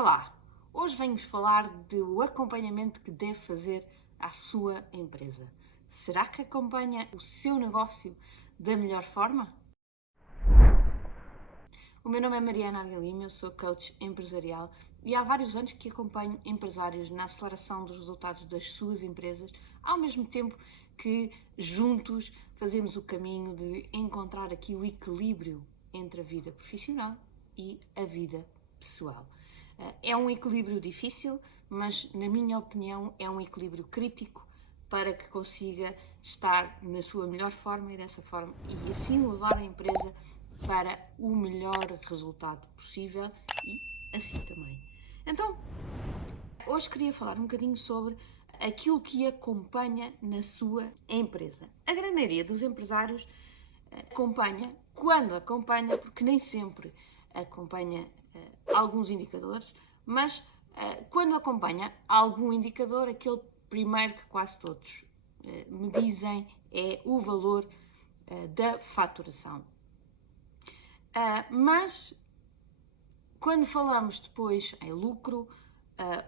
Olá! Hoje venho-vos falar do acompanhamento que deve fazer à sua empresa. Será que acompanha o seu negócio da melhor forma? O meu nome é Mariana Argalima, eu sou coach empresarial e há vários anos que acompanho empresários na aceleração dos resultados das suas empresas, ao mesmo tempo que juntos fazemos o caminho de encontrar aqui o equilíbrio entre a vida profissional e a vida pessoal. É um equilíbrio difícil, mas na minha opinião é um equilíbrio crítico para que consiga estar na sua melhor forma e dessa forma e assim levar a empresa para o melhor resultado possível e assim também. Então, hoje queria falar um bocadinho sobre aquilo que acompanha na sua empresa. A grande maioria dos empresários acompanha, quando acompanha, porque nem sempre acompanha alguns indicadores, mas quando acompanha algum indicador, aquele primeiro que quase todos me dizem é o valor da faturação. Mas quando falamos depois em lucro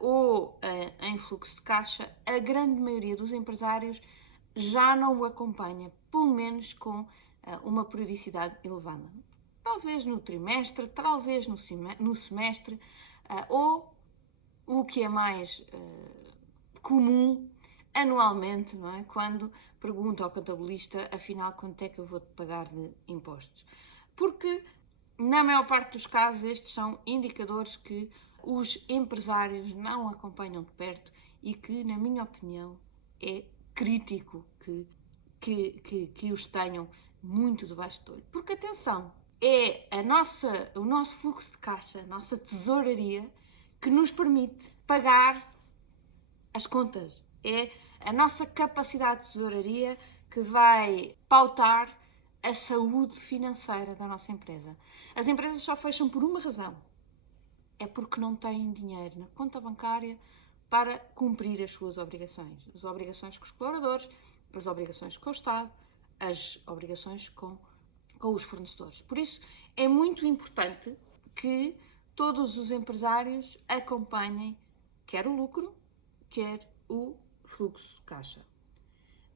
ou em fluxo de caixa, a grande maioria dos empresários já não o acompanha, pelo menos com uma periodicidade elevada. Talvez no trimestre, talvez no semestre, ou o que é mais comum, anualmente, não é? Quando pergunta ao contabilista, afinal, quanto é que eu vou pagar de impostos? Porque, na maior parte dos casos, estes são indicadores que os empresários não acompanham de perto e que, na minha opinião, é crítico que os tenham muito debaixo do olho. Porque, atenção, é o nosso fluxo de caixa, a nossa tesouraria, que nos permite pagar as contas. É a nossa capacidade de tesouraria que vai pautar a saúde financeira da nossa empresa. As empresas só fecham por uma razão. É porque não têm dinheiro na conta bancária para cumprir as suas obrigações. As obrigações com os colaboradores, as obrigações com o Estado, as obrigações com os fornecedores. Por isso, é muito importante que todos os empresários acompanhem quer o lucro, quer o fluxo de caixa.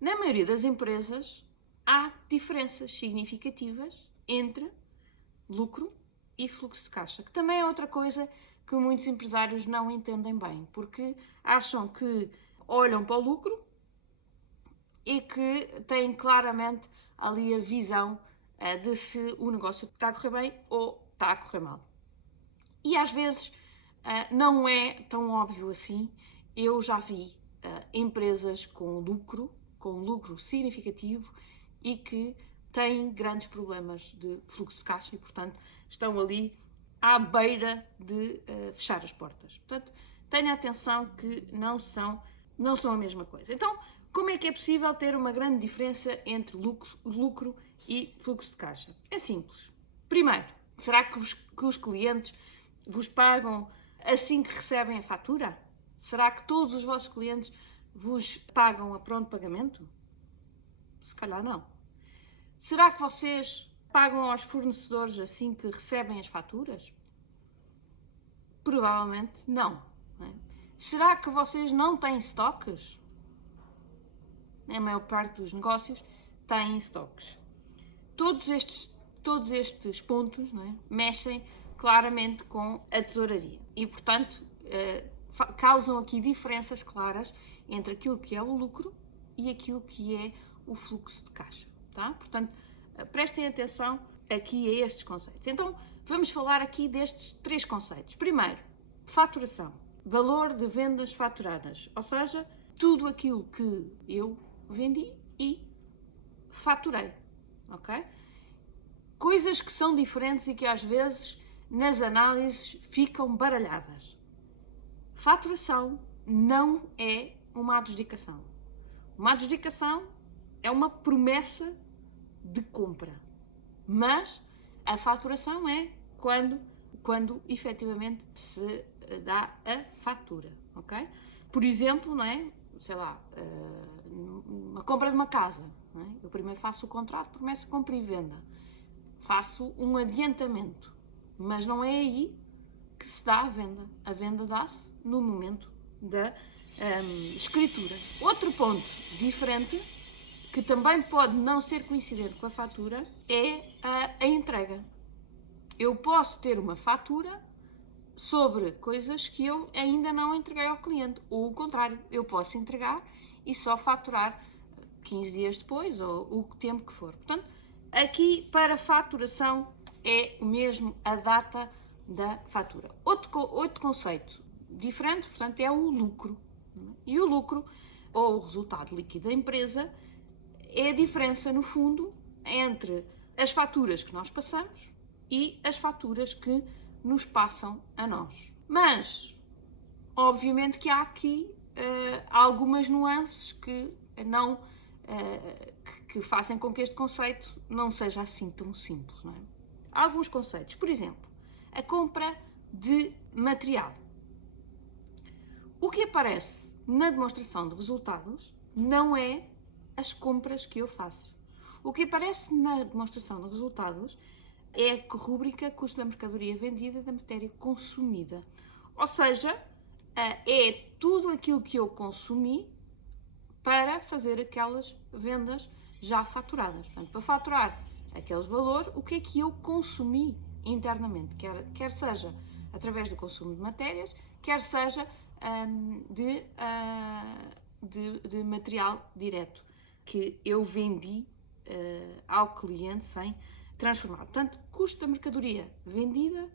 Na maioria das empresas, há diferenças significativas entre lucro e fluxo de caixa, que também é outra coisa que muitos empresários não entendem bem, porque acham que olham para o lucro e que têm claramente ali a visão de se o negócio está a correr bem ou está a correr mal. E às vezes não é tão óbvio assim. Eu já vi empresas com lucro significativo e que têm grandes problemas de fluxo de caixa e, portanto, estão ali à beira de fechar as portas. Portanto, tenha atenção que não são a mesma coisa. Então, como é que é possível ter uma grande diferença entre lucro e fluxo de caixa? É simples. Primeiro, será que os clientes vos pagam assim que recebem a fatura? Será que todos os vossos clientes vos pagam a pronto pagamento? Se calhar não. Será que vocês pagam aos fornecedores assim que recebem as faturas? Provavelmente não. Será que vocês não têm estoques? A maior parte dos negócios têm estoques. Todos estes pontos, mexem claramente com a tesouraria e, portanto, causam aqui diferenças claras entre aquilo que é o lucro e aquilo que é o fluxo de caixa. Tá? Portanto, prestem atenção aqui a estes conceitos. Então, vamos falar aqui destes 3 conceitos. Primeiro, faturação. Valor de vendas faturadas. Ou seja, tudo aquilo que eu vendi e faturei. Ok? Coisas que são diferentes e que às vezes nas análises ficam baralhadas. Faturação não é uma adjudicação. Uma adjudicação é uma promessa de compra. Mas a faturação é quando efetivamente se dá a fatura, ok? Por exemplo, uma compra de uma casa. Eu primeiro faço o contrato, promessa, compra e venda. Faço um adiantamento, mas não é aí que se dá à venda. A venda dá-se no momento da escritura. Outro ponto diferente, que também pode não ser coincidente com a fatura, é a entrega. Eu posso ter uma fatura sobre coisas que eu ainda não entreguei ao cliente, ou o contrário, eu posso entregar e só faturar 15 dias depois, ou o tempo que for. Portanto, aqui para faturação é o mesmo a data da fatura. Outro conceito diferente, portanto, é o lucro. E o lucro, ou o resultado líquido da empresa, é a diferença, no fundo, entre as faturas que nós passamos e as faturas que nos passam a nós. Mas, obviamente que há aqui algumas nuances que não que fazem com que este conceito não seja assim tão simples, não é? Alguns conceitos, por exemplo, a compra de material. O que aparece na demonstração de resultados não é as compras que eu faço. O que aparece na demonstração de resultados é a rúbrica custo da mercadoria vendida da matéria consumida. Ou seja, é tudo aquilo que eu consumi para fazer aquelas vendas já faturadas. Portanto, para faturar aqueles valores, o que é que eu consumi internamente? Quer seja através do consumo de matérias, quer seja de material direto que eu vendi ao cliente sem transformar. Portanto, custo da mercadoria vendida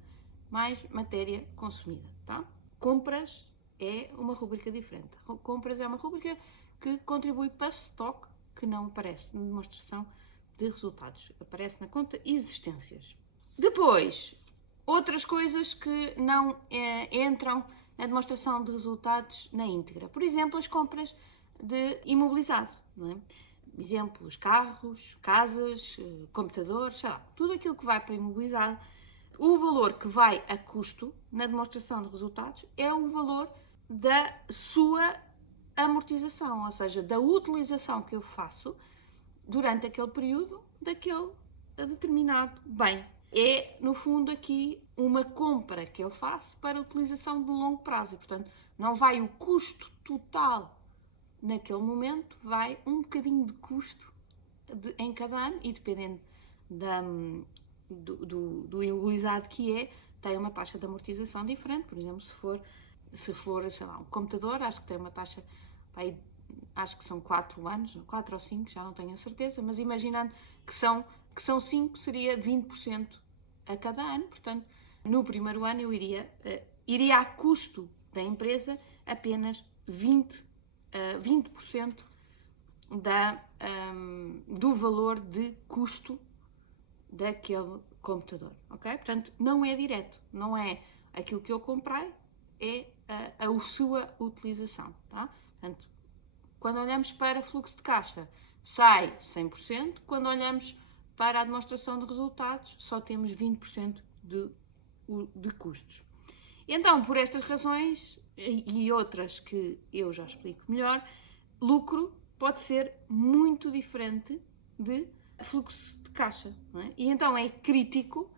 mais matéria consumida. Tá? Compras é uma rúbrica diferente. Compras é uma rúbrica que contribui para stock, que não aparece na demonstração de resultados. Aparece na conta existências. Depois, outras coisas que não entram na demonstração de resultados na íntegra. Por exemplo, as compras de imobilizado. Não é? Exemplos, carros, casas, computadores, sei lá, tudo aquilo que vai para imobilizado. O valor que vai a custo na demonstração de resultados é o valor da sua amortização, ou seja, da utilização que eu faço durante aquele período daquele determinado bem. É, no fundo, aqui uma compra que eu faço para utilização de longo prazo e, portanto, não vai o custo total naquele momento, vai um bocadinho de custo em cada ano e, dependendo do imobilizado que é, tem uma taxa de amortização diferente. Por exemplo, se for, sei lá, um computador, acho que tem uma taxa, acho que são 4 anos, 4 ou 5, já não tenho a certeza, mas imaginando que são 5, seria 20% a cada ano. Portanto, no primeiro ano eu iria a custo da empresa apenas 20% do valor de custo daquele computador, ok? Portanto, não é direto, não é aquilo que eu comprei, é a sua utilização, tá? Portanto, quando olhamos para fluxo de caixa, sai 100%, quando olhamos para a demonstração de resultados, só temos 20% de custos. Então, por estas razões e outras que eu já explico melhor, lucro pode ser muito diferente de fluxo de caixa. Não é? E então é crítico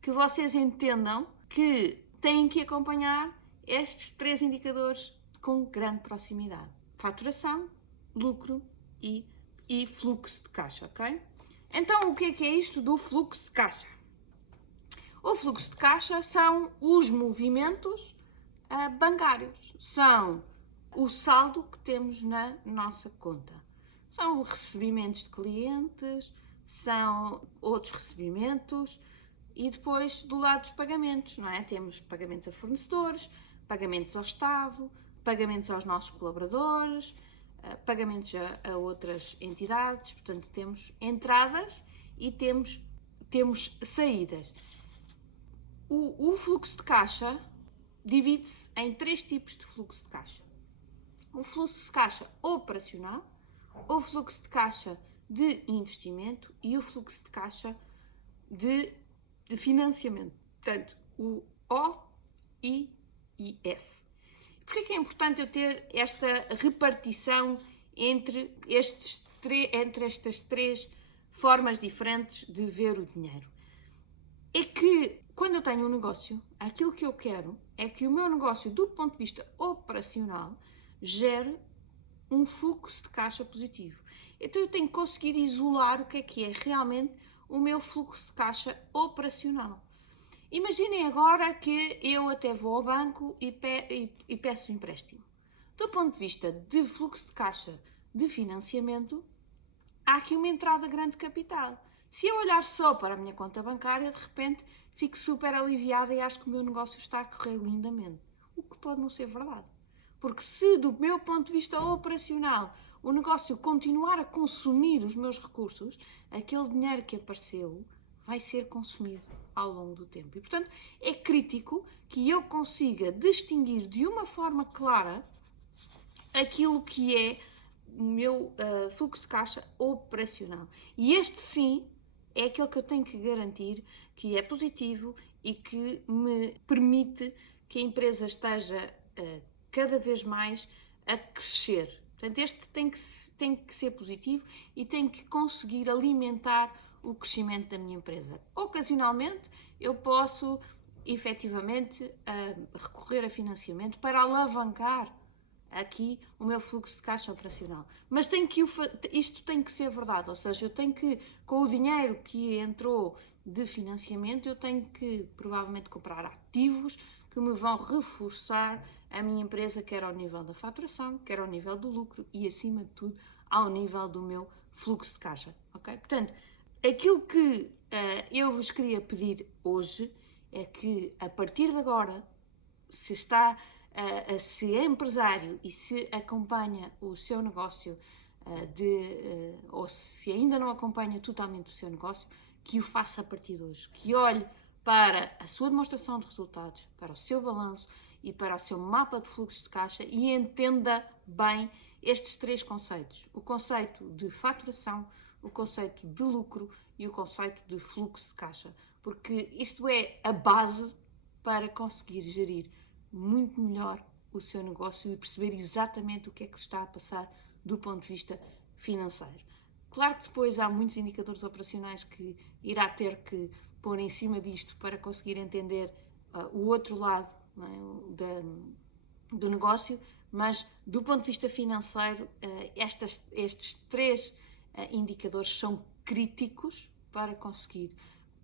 que vocês entendam que têm que acompanhar estes 3 indicadores com grande proximidade. Faturação, lucro e fluxo de caixa, ok? Então, o que é isto do fluxo de caixa? O fluxo de caixa são os movimentos bancários, são o saldo que temos na nossa conta. São recebimentos de clientes, são outros recebimentos e depois do lado dos pagamentos, não é? Temos pagamentos a fornecedores, pagamentos ao Estado, pagamentos aos nossos colaboradores, pagamentos a outras entidades. Portanto, temos entradas e temos saídas. O fluxo de caixa divide-se em 3 tipos de fluxo de caixa. O fluxo de caixa operacional, o fluxo de caixa de investimento e o fluxo de caixa de financiamento. Portanto, o O, I e F. Porquê que é importante eu ter esta repartição entre estas 3 formas diferentes de ver o dinheiro? É que quando eu tenho um negócio, aquilo que eu quero é que o meu negócio, do ponto de vista operacional, gere um fluxo de caixa positivo. Então eu tenho que conseguir isolar o que é realmente o meu fluxo de caixa operacional. Imaginem agora que eu até vou ao banco e peço um empréstimo. Do ponto de vista de fluxo de caixa de financiamento, há aqui uma entrada grande de capital. Se eu olhar só para a minha conta bancária, de repente fico super aliviada e acho que o meu negócio está a correr lindamente. O que pode não ser verdade. Porque se, do meu ponto de vista operacional, o negócio continuar a consumir os meus recursos, aquele dinheiro que apareceu vai ser consumido ao longo do tempo. E, portanto, é crítico que eu consiga distinguir de uma forma clara aquilo que é o meu fluxo de caixa operacional. E este sim é aquele que eu tenho que garantir que é positivo e que me permite que a empresa esteja cada vez mais a crescer. Portanto, este tem que ser positivo e tem que conseguir alimentar o crescimento da minha empresa. Ocasionalmente, eu posso efetivamente recorrer a financiamento para alavancar aqui o meu fluxo de caixa operacional. Mas isto tem que ser verdade, ou seja, eu tenho que, com o dinheiro que entrou de financiamento, eu tenho que provavelmente comprar ativos que me vão reforçar a minha empresa, quer ao nível da faturação, quer ao nível do lucro e, acima de tudo, ao nível do meu fluxo de caixa. Ok? Portanto, aquilo que eu vos queria pedir hoje é que, a partir de agora, se é empresário e se acompanha o seu negócio ou se ainda não acompanha totalmente o seu negócio, que o faça a partir de hoje, que olhe para a sua demonstração de resultados, para o seu balanço e para o seu mapa de fluxo de caixa e entenda bem estes três conceitos: o conceito de faturação, o conceito de lucro e o conceito de fluxo de caixa, porque isto é a base para conseguir gerir muito melhor o seu negócio e perceber exatamente o que é que se está a passar do ponto de vista financeiro. Claro que depois há muitos indicadores operacionais que irá ter que pôr em cima disto para conseguir entender o outro lado, não é, do negócio, mas do ponto de vista financeiro, estes três indicadores são críticos para conseguir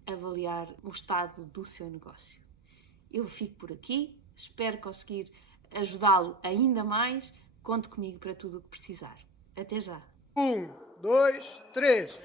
avaliar o estado do seu negócio. Eu fico por aqui, espero conseguir ajudá-lo ainda mais. Conte comigo para tudo o que precisar. Até já! 1, 2, 3.